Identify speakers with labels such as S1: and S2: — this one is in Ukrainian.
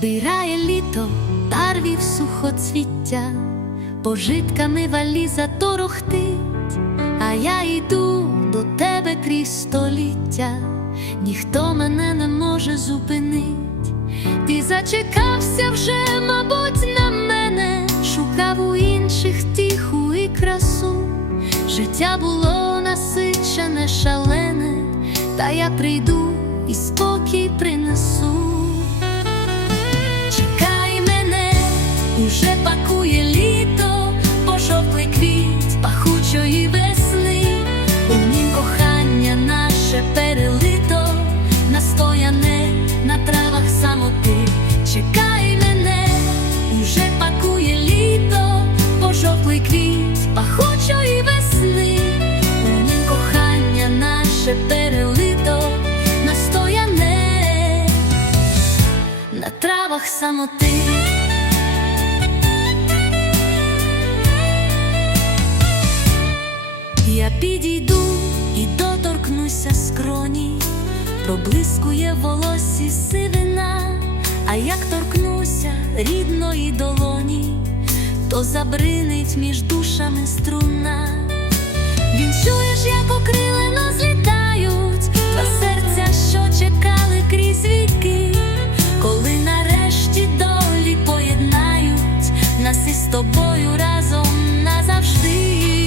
S1: Збирає літо тарвів сухоцвіття, пожитками валіза торохтить, а я йду до тебе крізь століття, ніхто мене не може зупинить. Ти зачекався вже, мабуть, на мене, шукав у інших тиху і красу. Життя було насичене, шалене, та я прийду і спокій принесу. Наше перелито, настояне на травах самоти. Я підійду і доторкнуся скроні, проблискує волосі сивина, а як торкнуся рідної долоні, то забринить між душами струна. Він чуєш, як окрилено тобою разом назавжди.